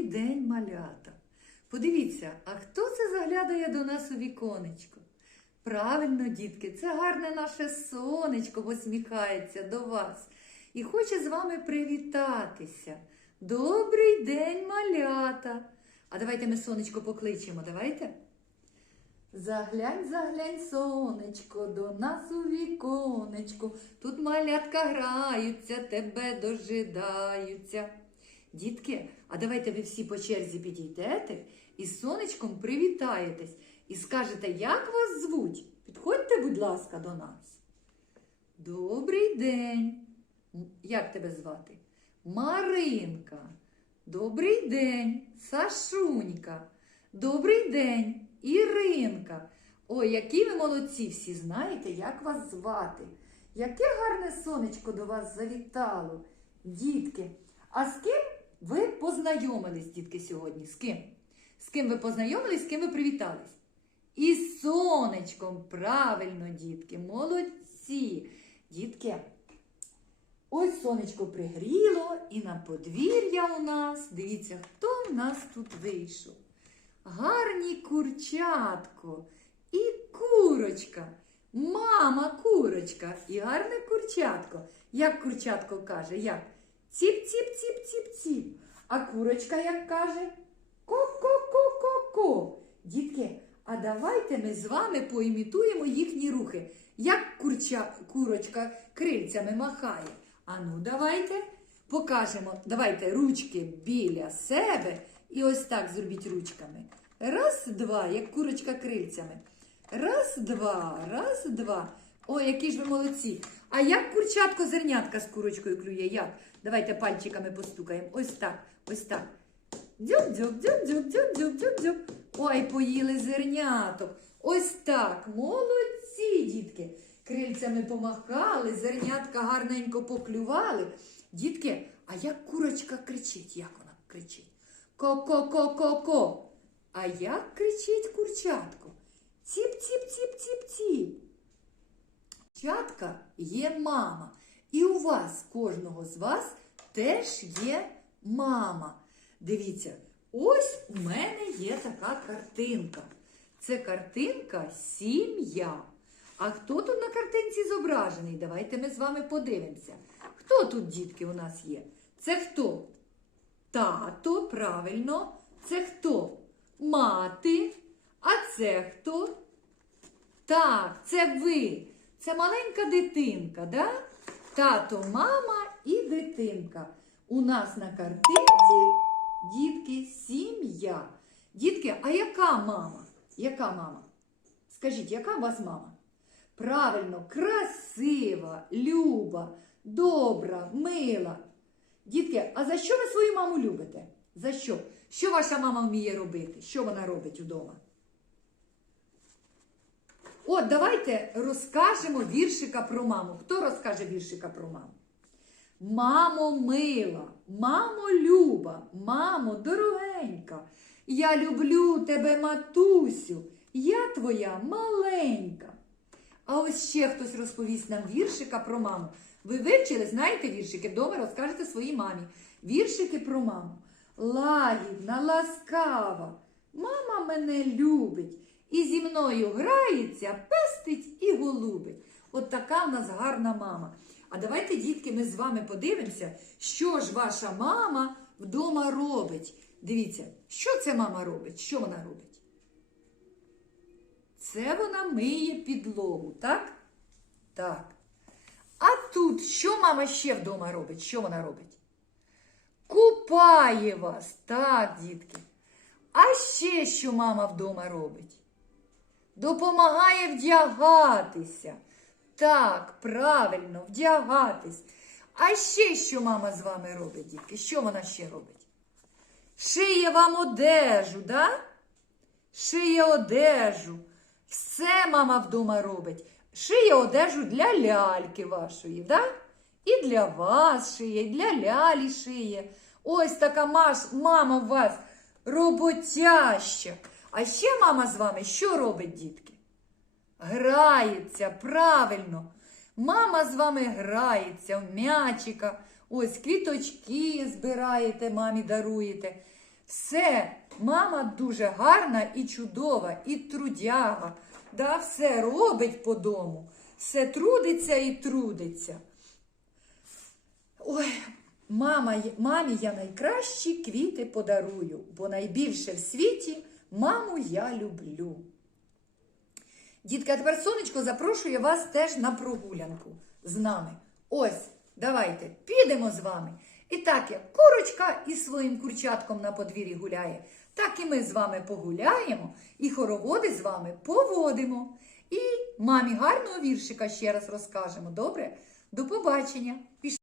Добрий день, малята! Подивіться, а хто це заглядає до нас у віконечко? Правильно, дітки, це гарне наше сонечко посміхається до вас і хоче з вами привітатися. Добрий день, малята! А давайте ми сонечко покличемо, давайте. Заглянь, заглянь, сонечко, до нас у віконечко. Тут малятка граються, тебе дожидаються. Дітки, а давайте ви всі по черзі підійдете і з сонечком привітаєтесь і скажете, як вас звуть. Підходьте, будь ласка, до нас. Добрий день. Як тебе звати? Маринка. Добрий день, Сашунька. Добрий день, Іринка. Ой, які ви молодці всі знаєте, як вас звати. Яке гарне сонечко до вас завітало, дітки. А з ким ви познайомились, дітки, сьогодні? З ким? З ким ви познайомились, з ким ви привітались? Із сонечком, правильно, дітки, молодці. Дітки, ось сонечко пригріло, і на подвір'я у нас, дивіться, хто в нас тут вийшов. Гарні курчатко і курочка. Мама курочка і гарне курчатко. Як курчатко каже, як? Ціп-ціп-ціп-ціп-ціп. А курочка як каже? Ко-ко-ко-ко-ко. Дітки, а давайте ми з вами поімітуємо їхні рухи. Як курча, курочка крильцями махає. Ану, давайте покажемо. Давайте ручки біля себе і ось так зробіть ручками. Раз, два, як курочка крильцями. Раз, два, раз, два. Ой, які ж ви молодці. А як курчатко зернятка з курочкою клює? Як? Давайте пальчиками постукаємо. Ось так, ось так. Дзюб. Ой, поїли зерняток. Ось так. Молодці, дітки. Крильцями помахали, зернятка гарненько поклювали. Дітки, а як курочка кричить? Як вона кричить? Ко-ко-ко-ко-ко. А як кричить курчатко? Ціп-ціп-ціп-ціп-ціп. Чатка є мама. І у вас, кожного з вас, теж є мама. Дивіться, ось у мене є така картинка. Це картинка сім'я. А хто тут на картинці зображений? Давайте ми з вами подивимося. Хто тут, дітки, у нас є? Це хто? Тато, правильно. Це хто? Мати. А це хто? Так, це ви. Це маленька дитинка, да? Тато, мама і дитинка. У нас на картинці, дітки, сім'я. Дітки, а яка мама? Яка мама? Скажіть, яка у вас мама? Правильно, красива, люба, добра, мила. Дітки, а за що ви свою маму любите? За що? Що ваша мама вміє робити? Що вона робить удома? От, давайте розкажемо віршика про маму. Хто розкаже віршика про маму? Мамо мила, мамо люба, мамо дорогенька, я люблю тебе, матусю, я твоя маленька. А ось ще хтось розповість нам віршика про маму. Ви вивчили, знаєте віршики? Вдома розкажете своїй мамі. Віршики про маму. Лагідна, ласкава. Мама мене любить і зі мною грається, пестить і голубить. От така в нас гарна мама. А давайте, дітки, ми з вами подивимося, що ж ваша мама вдома робить. Дивіться, що це мама робить? Що вона робить? Це вона миє підлогу, так? Так. А тут що мама ще вдома робить? Що вона робить? Купає вас, так, дітки. А ще що мама вдома робить? Допомагає вдягатися. Так, правильно, вдягатись. А ще що мама з вами робить, дітки? Що вона ще робить? Шиє вам одежу, да? Шиє одежу. Все мама вдома робить. Шиє одежу для ляльки вашої, да? І для вас шиє, і для лялі шиє. Ось така мама у вас роботяща. А ще мама з вами що робить, дітки? Грається, правильно. Мама з вами грається в м'ячика. Ось квіточки збираєте, мамі даруєте. Все, мама дуже гарна і чудова, і трудяга. Да, все робить по дому, все трудиться і трудиться. Ой, мама, мамі я найкращі квіти подарую, бо найбільше в світі маму я люблю. Дітка, тепер сонечко запрошує вас теж на прогулянку з нами. Ось, давайте, підемо з вами. І так як курочка із своїм курчатком на подвір'ї гуляє, так і ми з вами погуляємо і хороводи з вами поводимо. І мамі гарного віршика ще раз розкажемо. Добре? До побачення.